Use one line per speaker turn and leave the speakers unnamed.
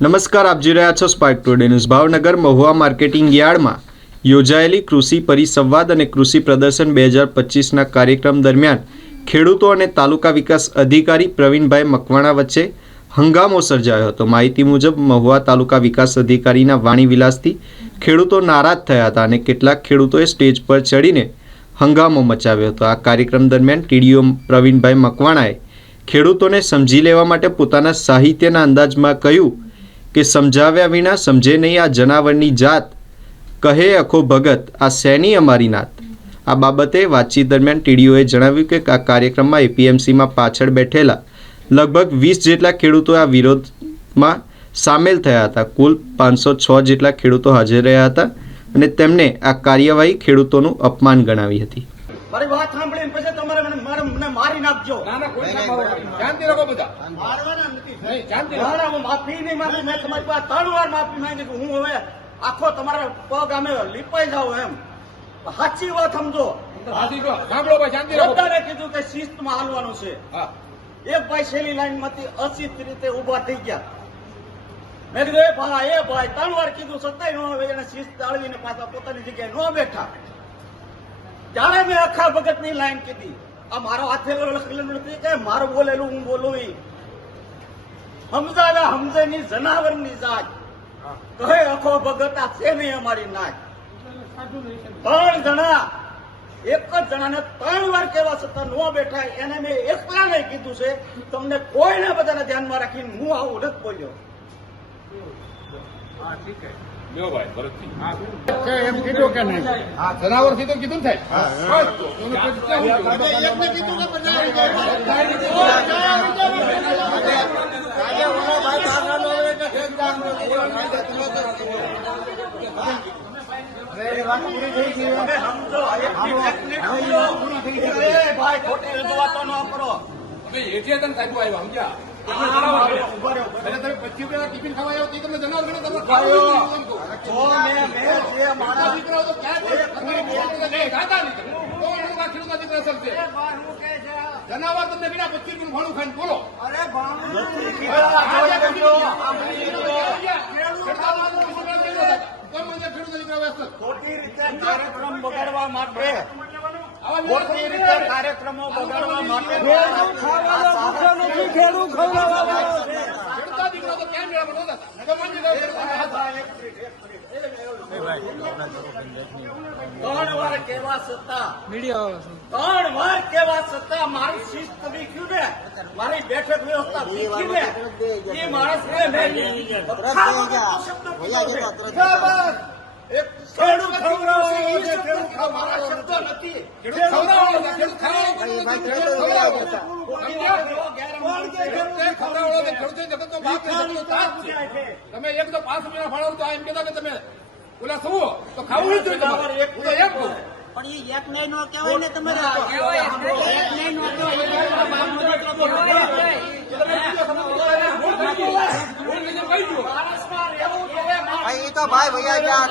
નમસ્કાર, આપ જોઈ રહ્યા છો spark today news Bhavnagar Mahuva marketing યાર્ડમાં યોજાયેલી કૃષિ પરિસંવાદ અને કૃષિ પ્રદર્શન બે હજાર પચીસના કાર્યક્રમ દરમિયાન ખેડૂતો અને તાલુકા વિકાસ અધિકારી પ્રવીણભાઈ મકવાણા વચ્ચે હંગામો સર્જાયો હતો. માહિતી મુજબ, મહુવા તાલુકા વિકાસ અધિકારીના વાણી વિલાસથી ખેડૂતો નારાજ થયા હતા અને કેટલાક ખેડૂતોએ સ્ટેજ પર ચડીને હંગામો મચાવ્યો હતો. આ કાર્યક્રમ દરમિયાન ટીડીઓ પ્રવીણભાઈ મકવાણાએ ખેડૂતોને સમજી લેવા માટે પોતાના સાહિત્યના અંદાજમાં કહ્યું કે સમજાવ્યા વિના સમજે નહીં આ જનાવરની જાત. કહે અખો ભગત, આ શેની અમારી નાત? આ બાબતે વાતચીત દરમિયાન ટીડીઓએ જણાવ્યું કે આ કાર્યક્રમમાં એપીએમસીમાં પાછળ બેઠેલા લગભગ વીસ જેટલા ખેડૂતો આ વિરોધમાં સામેલ થયા હતા. કુલ પાંચસો છ જેટલા ખેડૂતો હાજર રહ્યા હતા અને તેમણે આ કાર્યવાહી ખેડૂતોનું અપમાન ગણાવી હતી
મારી વાત સાંભળીને પછી તમારે મને મારે મારી નાખજો.
ના ના કોઈ ના મારો. શાંતિ રાખો બધા.
મારવાના નથી.
નહીં શાંતિ
ના, હું માફી નહીં માંગુ. મેં તમારી પાસે ત્રણ વાર માફી માંગી કે હું હવે આખો તમારા પગ અમે લીપાઈ જાઉં એમ. સાચી વાત સમજો.
સાંભળો ભાઈ શાંતિ
બધાને કીધું કે શિસ્તમાં હાલવાનું છે. એક ભાઈ છેલ્લી લાઈનમાંથી અશિસ્ત રીતે ઊભા થઈ ગયા. મેં કીધું એ ભાઈ એ ભાઈ. ત્રણ વાર કીધું સત્તાય નો આવે. એને શિસ્ત જાળવીને પાછા પોતાની જગ્યાએ ન બેઠા. ત્યારે મેં અખા ભગતની લાઈન કીધી. આ મારો હાથ લખેલું નથી. કે મારું બોલેલું હું બોલું ઈ. સમજાવ્યા સમજેની જનાવરની જાત કહે અખો ભગત આ છે નહીં અમારી નાક ત્રણ જણા એક જ જણાને ત્રણ વાર કેવા છતાં ન બેઠા. એને મેં એકલાને કીધું છે તમને કોઈને બધાને ધ્યાનમાં રાખીને હું આવું નથી બોલ્યો.
લ્યો ભાઈ ભરતજી એમ કીધું કે નહીં? જનાવરથી તો કીધું ને.
એ ભાઈ ખોટી રજૂઆતો ન કરો
તમે એઠીએ સાહેબ આવ્યા સમજ્યા? જનાવર તમને વિના પચીસ રૂપિયાનું ભણું ખાઈને બોલો
અરે. આ મને કીધું. ખોટી રીતે કાર્યક્રમ બગાડવા માટે ખોટી રીતે કાર્યક્રમો બગાડવા માટે આ સાહસ ત્રણ વાર કેવા સત્તા? ત્રણ વાર કેવા છતાં મારી શિસ્ત વીખ્યું ને મારી બેઠક વ્યવસ્થા વીખી ને એ માણસ ને મેં શબ્દ ખેડૂત છે, ખેડૂત શબ્દ નથી. ખેડૂત ખેડૂત.
તમે એક તો પાંચ મહિના ફાળો તો એમ કેતા કે તમે ઓલા શું તો ખાવું જ જોઈએ એક
પણ એ એક નહીં નો કહેવાય ને તમારે. એક નહીં. નો
માણસમાં રહેવું જોઈએ, માણસ-
એ તો ભાઈ ભૈયા ગયા